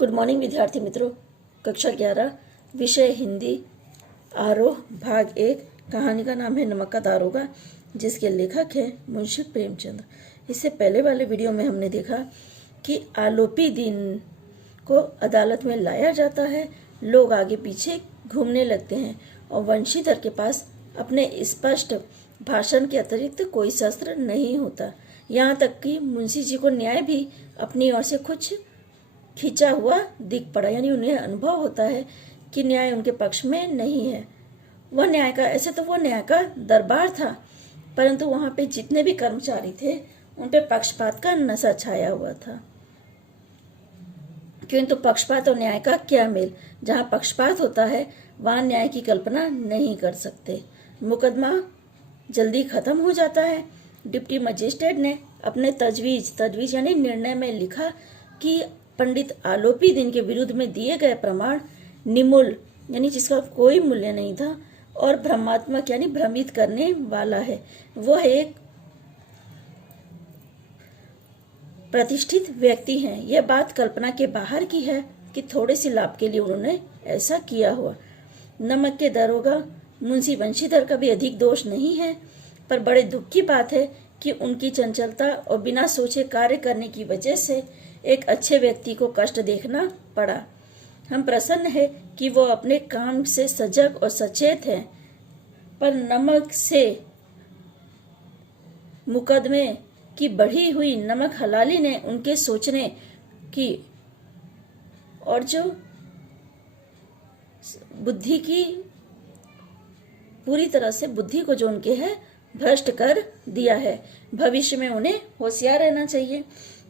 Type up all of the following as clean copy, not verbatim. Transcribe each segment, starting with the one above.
Good morning विद्यार्थी मित्रों। कक्षा 11 विषय हिंदी आरोह भाग 1। कहानी का नाम है नमक का दारोगा, जिसके लेखक हैं मुंशी प्रेमचंद। इससे पहले वाले वीडियो में हमने देखा कि आलोपी दिन को अदालत में लाया जाता है। लोग आगे पीछे घूमने लगते हैं और वंशीधर के पास अपने स्पष्ट भाषण के अतिरिक्त कोई शस्त्र नहीं होता। यहाँ तक कि मुंशी जी को न्याय भी अपनी ओर से कुछ खींचा हुआ दिख पड़ा, यानी उन्हें अनुभव होता है कि न्याय उनके पक्ष में नहीं है। वह न्याय का दरबार था, परंतु वहाँ पे जितने भी कर्मचारी थे उन पे पक्षपात का नशा छाया हुआ था। किंतु पक्षपात और न्याय का क्या मेल। जहाँ पक्षपात होता है वहाँ न्याय की कल्पना नहीं कर सकते। मुकदमा जल्दी खत्म हो जाता है। डिप्टी मजिस्ट्रेट ने अपने तजवीज यानी निर्णय में लिखा कि पंडित आलोपी दिन के विरुद्ध में दिए गए प्रमाण निमूल यानी जिसका कोई मूल्य नहीं था और भ्रमात्मक यानी भ्रमित करने वाला है। वह एक प्रतिष्ठित व्यक्ति हैं। यह बात कल्पना के बाहर की है कि थोड़े से लाभ के लिए उन्होंने ऐसा किया हुआ। नमक के दारोगा मुंशी वंशीधर का भी अधिक दोष नहीं है, पर बड़े दुख की बात है कि उनकी चंचलता और बिना सोचे कार्य करने की वजह से एक अच्छे व्यक्ति को कष्ट देखना पड़ा। हम प्रसन्न है कि वो अपने काम से सजग और सचेत हैं, पर नमक से मुकदमे की बढ़ी हुई नमक हलाली ने उनके सोचने की और जो बुद्धि की पूरी तरह से बुद्धि को जो उनके है भ्रष्ट कर दिया है। भविष्य में उन्हें होशियार रहना चाहिए।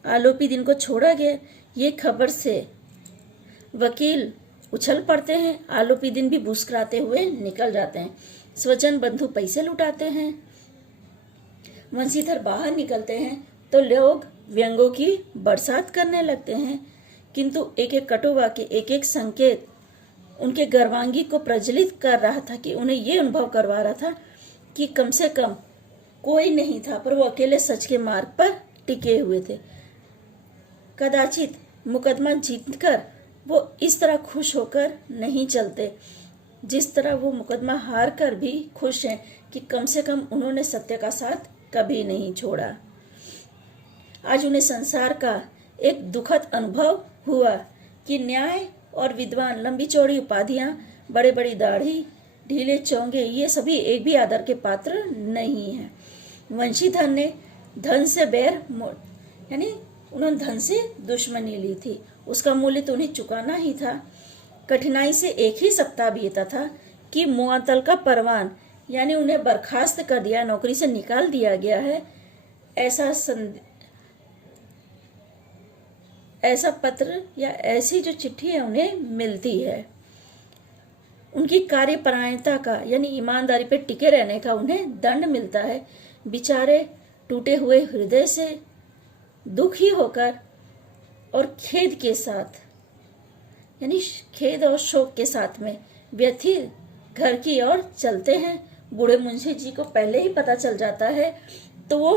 आलोपी दिन को छोड़ा गया, ये खबर से वकील उछल पड़ते हैं। आलोपी दिन भी मुस्कुराते हुए निकल जाते हैं। स्वजन बंधु पैसे लुटाते हैं। वंशीधर बाहर निकलते हैं तो लोग व्यंगों की बरसात करने लगते हैं, किंतु एक एक कटुवाक्य एक एक संकेत उनके गर्वांगी को प्रज्वलित कर रहा था कि उन्हें ये अनुभव करवा रहा था कि कम से कम कोई नहीं था, पर वो अकेले सच के मार्ग पर टिके हुए थे। कदाचित मुकदमा जीतकर वो इस तरह खुश होकर नहीं चलते जिस तरह वो मुकदमा हार कर भी खुश हैं कि कम से कम उन्होंने सत्य का साथ कभी नहीं छोड़ा। आज उन्हें संसार का एक दुखद अनुभव हुआ कि न्याय और विद्वान, लंबी चौड़ी उपाधियां, बड़े बड़ी दाढ़ी, ढीले चोंगे, ये सभी एक भी आदर के पात्र नहीं हैं। वंशीधर ने धन से बैर यानी उन्होंने धन से दुश्मनी ली थी, उसका मूल्य तो उन्हें चुकाना ही था। कठिनाई से एक ही सप्ताह बीता था कि मुअत्तल का परवान यानी उन्हें बर्खास्त कर दिया, नौकरी से निकाल दिया गया है, ऐसा पत्र या ऐसी जो चिट्ठी है उन्हें मिलती है। उनकी कार्यपरायणता का यानी ईमानदारी पे टिके रहने का उन्हें दंड मिलता है। बेचारे टूटे हुए हृदय से दुखी होकर और खेद के साथ यानी खेद और शोक के साथ में व्यथित घर की ओर चलते हैं। बूढ़े मुंशी जी को पहले ही पता चल जाता है तो वो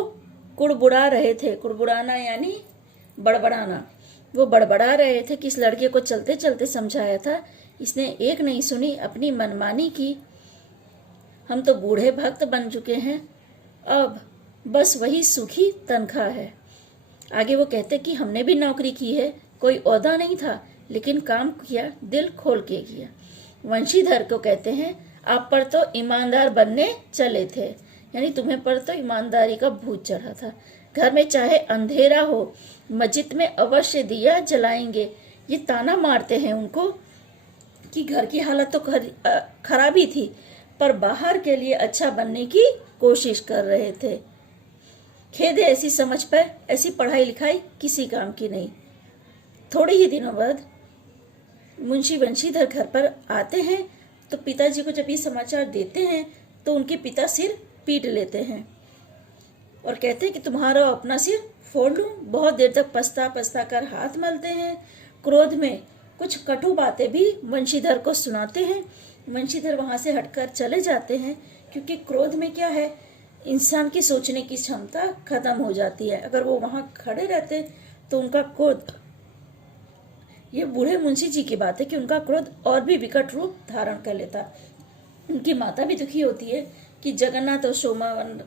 कुड़बुड़ा रहे थे। कुड़बुड़ाना यानी बड़बड़ाना। वो बड़बड़ा रहे थे कि इस लड़के को चलते चलते समझाया था, इसने एक नहीं सुनी, अपनी मनमानी की। हम तो बूढ़े भक्त बन चुके हैं, अब बस वही सुखी तनख्वाह है। आगे वो कहते कि हमने भी नौकरी की है, कोई ओहदा नहीं था, लेकिन काम किया, दिल खोल के किया। वंशीधर को कहते हैं आप पर तो ईमानदार बनने चले थे, यानी तुम्हें पर तो ईमानदारी का भूत चढ़ा था। घर में चाहे अंधेरा हो, मस्जिद में अवश्य दिया जलाएंगे। ये ताना मारते हैं उनको कि घर की हालत तो खराब ही थी, पर बाहर के लिए अच्छा बनने की कोशिश कर रहे थे। खेद है ऐसी समझ पर, ऐसी पढ़ाई लिखाई किसी काम की नहीं। थोड़े ही दिनों बाद मुंशी वंशीधर घर पर आते हैं तो पिताजी को जब ये समाचार देते हैं तो उनके पिता सिर पीट लेते हैं और कहते हैं कि तुम्हारा अपना सिर फोड़ लूं। बहुत देर तक पछता कर हाथ मलते हैं। क्रोध में कुछ कटु बातें भी वंशीधर को सुनाते हैं। वंशीधर वहां से हटकर चले जाते हैं, क्योंकि क्रोध में क्या है, इंसान की सोचने की क्षमता खत्म हो जाती है। अगर वो वहां खड़े रहते तो उनका क्रोध ये बूढ़े मुंशी जी की बात है कि उनका क्रोध और भी विकट रूप धारण कर लेता। उनकी माता भी दुखी होती है कि जगन्नाथ और सोमवन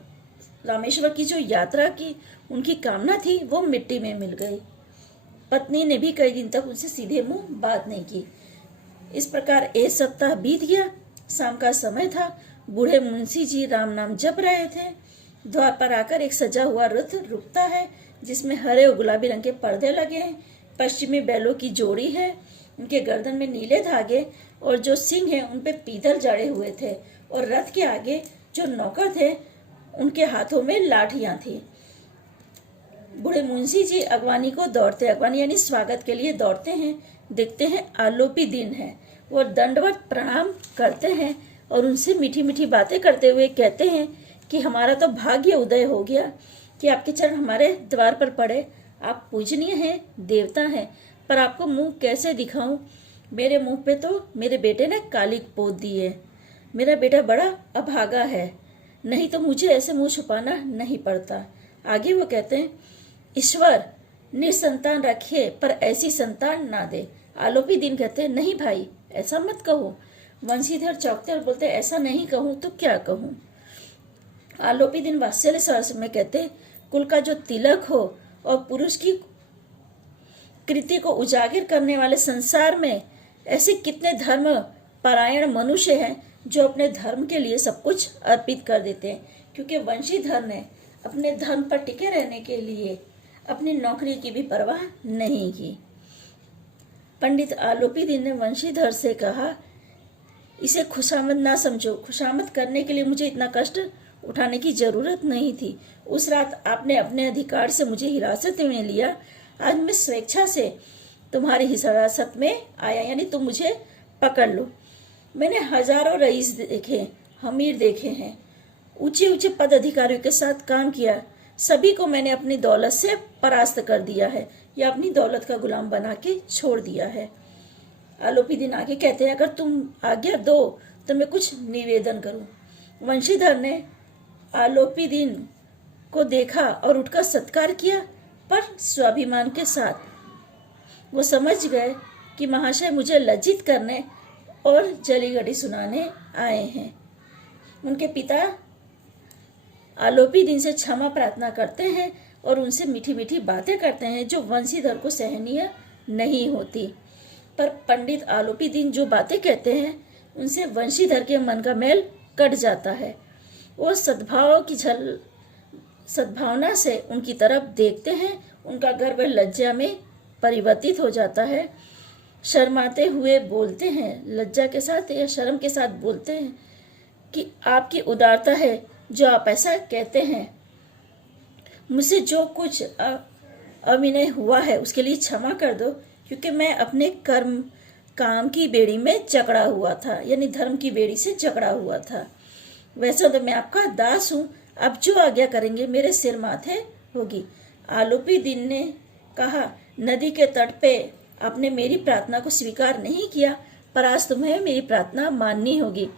रामेश्वर की जो यात्रा की उनकी कामना थी वो मिट्टी में मिल गई। पत्नी ने भी कई दिन तक उनसे सीधे मुंह बात नहीं की। इस प्रकार एक सप्ताह बीत गया। शाम का समय था। बूढ़े मुंशी जी राम नाम जप रहे थे। द्वार पर आकर एक सजा हुआ रथ रुकता है जिसमें हरे और गुलाबी रंग के पर्दे लगे हैं। पश्चिमी बैलों की जोड़ी है। उनके गर्दन में नीले धागे और जो सिंह हैं उन पे पीतल जड़े हुए थे और रथ के आगे जो नौकर थे उनके हाथों में लाठियां थी। बूढ़े मुंशी जी अगवानी को दौड़ते, अगवानी यानी स्वागत के लिए दौड़ते हैं। देखते हैं आलोपी दिन है। वो दंडवत प्रणाम करते हैं और उनसे मीठी मीठी बातें करते हुए कहते हैं कि हमारा तो भाग्य उदय हो गया कि आपके चरण हमारे द्वार पर पड़े। आप पूजनीय हैं, देवता हैं, पर आपको मुंह कैसे दिखाऊं? मेरे मुंह पे तो मेरे बेटे ने कालिक पोत दी है। मेरा बेटा बड़ा अभागा है, नहीं तो मुझे ऐसे मुंह छुपाना नहीं पड़ता। आगे वो कहते हैं, ईश्वर निसंतान रखे पर ऐसी संतान ना दे। आलोपी दिन कहते हैं, नहीं भाई ऐसा मत कहो। वंशीधर चौंकते और बोलते, ऐसा नहीं कहूं तो क्या कहूं? आलोपी दिन वात्सल्य सरस में कहते, कुल का जो तिलक हो और पुरुष की कृति को उजागर करने वाले संसार में ऐसे कितने धर्म परायण मनुष्य हैं जो अपने धर्म के लिए सब कुछ अर्पित कर देते हैं। क्योंकि वंशीधर ने अपने धर्म पर टिके रहने के लिए अपनी नौकरी की भी परवाह नहीं की। पंडित आलोपी दिन ने वंशीधर से कहा, इसे खुशामद ना समझो। खुशामद करने के लिए मुझे इतना कष्ट उठाने की जरूरत नहीं थी। उस रात आपने अपने अधिकार से मुझे हिरासत में लिया। आज मैं स्वेच्छा से तुम्हारी हिरासत में आया, यानी तुम मुझे पकड़ लो। मैंने हजारों रईस देखे, हमीर देखे हैं, ऊंचे ऊंचे पद अधिकारियों के साथ काम किया। सभी को मैंने अपनी दौलत से परास्त कर दिया है या अपनी दौलत का गुलाम बना के छोड़ दिया है। आलोपी दिन आगे कहते हैं, अगर तुम आज्ञा दो तो मैं कुछ निवेदन करूं। वंशीधर ने आलोपी दिन को देखा और उठकर सत्कार किया, पर स्वाभिमान के साथ। वो समझ गए कि महाशय मुझे लज्जित करने और जलीगढ़ी सुनाने आए हैं। उनके पिता आलोपी दिन से क्षमा प्रार्थना करते हैं और उनसे मीठी मीठी बातें करते हैं जो वंशीधर को सहनीय नहीं होती। पर पंडित आलोपी दिन जो बातें कहते हैं उनसे वंशीधर के मन का मैल कट जाता है। वो सद्भावना से उनकी तरफ देखते हैं। उनका गर्व लज्जा में परिवर्तित हो जाता है। शर्माते हुए बोलते हैं, लज्जा के साथ या शर्म के साथ बोलते हैं कि आपकी उदारता है जो आप ऐसा कहते हैं। मुझसे जो कुछ अविनय हुआ है उसके लिए क्षमा कर दो, क्योंकि मैं अपने काम की बेड़ी में जकड़ा हुआ था, यानी धर्म की बेड़ी से जकड़ा हुआ था। वैसे तो मैं आपका दास हूँ, अब जो आज्ञा करेंगे मेरे सिर माथे होगी। आलोपी दिन ने कहा, नदी के तट पे आपने मेरी प्रार्थना को स्वीकार नहीं किया, पर आज तुम्हें मेरी प्रार्थना माननी होगी।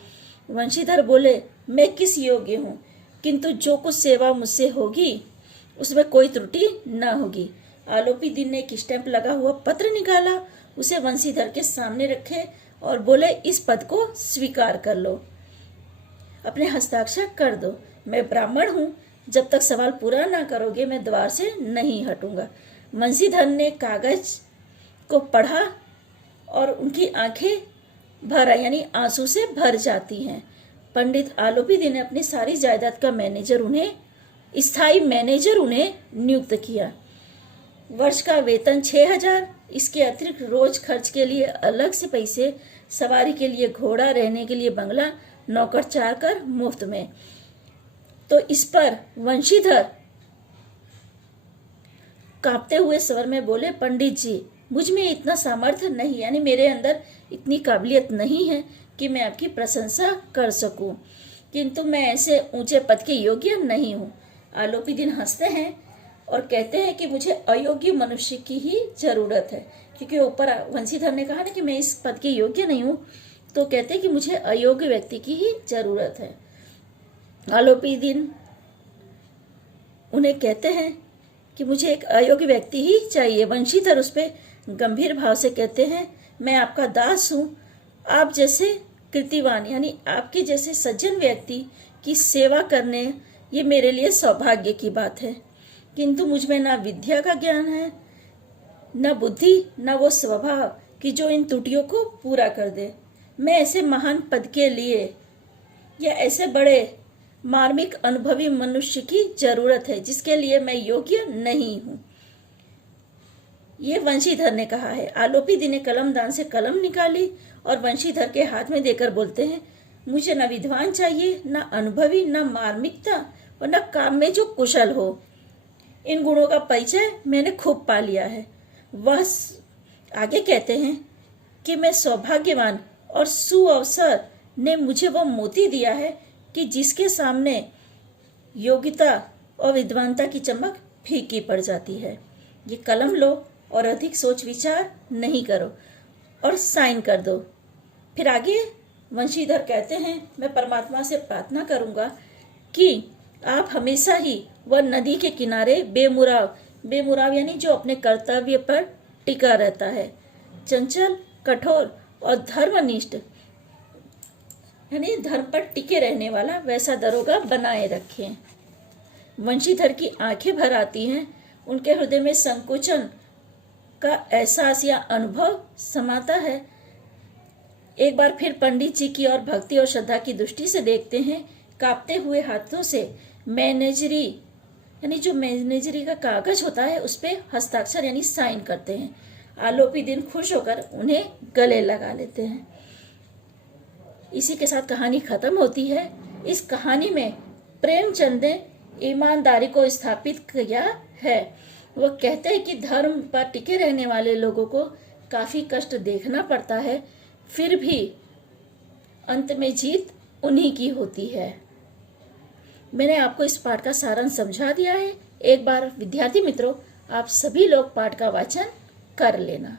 वंशीधर बोले, मैं किस योग्य हूँ, किंतु जो कुछ सेवा मुझसे होगी उसमें कोई त्रुटि न होगी। आलोपी दिन ने एक स्टैंप लगा हुआ पत्र निकाला, उसे वंशीधर के सामने रखे और बोले, इस पद को स्वीकार कर लो, अपने हस्ताक्षर कर दो। मैं ब्राह्मण हूँ, जब तक सवाल पूरा ना करोगे मैं द्वार से नहीं हटूंगा। वंशीधर ने कागज को पढ़ा और उनकी आंखें भर आई, यानी आंसू से भर जाती हैं। पंडित आलोपी दिन ने अपनी सारी जायदाद का स्थायी मैनेजर उन्हें नियुक्त किया। वर्ष का वेतन 6,000, इसके अतिरिक्त रोज खर्च के लिए अलग से पैसे, सवारी के लिए घोड़ा, रहने के लिए बंगला, नौकर चाकर मुफ्त में। तो इस पर वंशीधर कांपते हुए स्वर में बोले, पंडित जी मुझ में इतना सामर्थ्य नहीं, यानी मेरे अंदर इतनी काबिलियत नहीं है कि मैं आपकी प्रशंसा कर सकूं, किंतु मैं ऐसे ऊंचे पद के योग्य नहीं हूं। आलोपी दिन हंसते हैं और कहते हैं कि मुझे अयोग्य मनुष्य की ही जरूरत है, क्योंकि ऊपर वंशीधर ने कहा ना कि मैं इस पद के योग्य नहीं हूं, तो कहते हैं कि मुझे अयोग्य व्यक्ति की ही जरूरत है। आलोपी दिन उन्हें कहते हैं कि मुझे एक अयोग्य व्यक्ति ही चाहिए। वंशीधर उस पर गंभीर भाव से कहते हैं, मैं आपका दास हूँ। आप जैसे कृतिवान यानी आपके जैसे सज्जन व्यक्ति की सेवा करने ये मेरे लिए सौभाग्य की बात है। किंतु मुझ में ना विद्या का ज्ञान है, न बुद्धि, न वो स्वभाव कि जो इन त्रुटियों को पूरा कर दे। मैं ऐसे महान पद के लिए या ऐसे बड़े मार्मिक अनुभवी मनुष्य की जरूरत है जिसके लिए मैं योग्य नहीं हूँ। ये वंशीधर ने कहा है। आलोपी ने कलमदान से कलम निकाली और वंशीधर के हाथ में देकर बोलते हैं, मुझे न विद्वान चाहिए, न अनुभवी, न मार्मिकता और न काम में जो कुशल हो। इन गुणों का परिचय मैंने खूब पा लिया है। वह आगे कहते हैं कि मैं सौभाग्यवान और सुअवसर ने मुझे वह मोती दिया है कि जिसके सामने योग्यता और विद्वानता की चमक फीकी पड़ जाती है। ये कलम लो और अधिक सोच विचार नहीं करो और साइन कर दो। फिर आगे वंशीधर कहते हैं, मैं परमात्मा से प्रार्थना करूंगा कि आप हमेशा ही वह नदी के किनारे बेमुराव यानी जो अपने कर्तव्य पर टिका रहता है, चंचल, कठोर और धर्मनिष्ठ यानी धर्म पर टिके रहने वाला वैसा दरोगा बनाए रखें। वंशीधर की आंखें भर आती हैं। उनके हृदय में संकोचन का एहसास या अनुभव समाता है। एक बार फिर पंडित जी की और भक्ति और श्रद्धा की दृष्टि से देखते हैं। कांपते हुए हाथों से मैनेजरी यानी जो मैनेजरी का कागज होता है उस पे हस्ताक्षर यानी साइन करते हैं। आलोपी दिन खुश होकर उन्हें गले लगा लेते हैं। इसी के साथ कहानी खत्म होती है। इस कहानी में प्रेमचंद ने ईमानदारी को स्थापित किया है। वो कहते हैं कि धर्म पर टिके रहने वाले लोगों को काफी कष्ट देखना पड़ता है, फिर भी अंत में जीत उन्हीं की होती है। मैंने आपको इस पाठ का सारांश समझा दिया है। एक बार विद्यार्थी मित्रों, आप सभी लोग पाठ का वाचन कर लेना।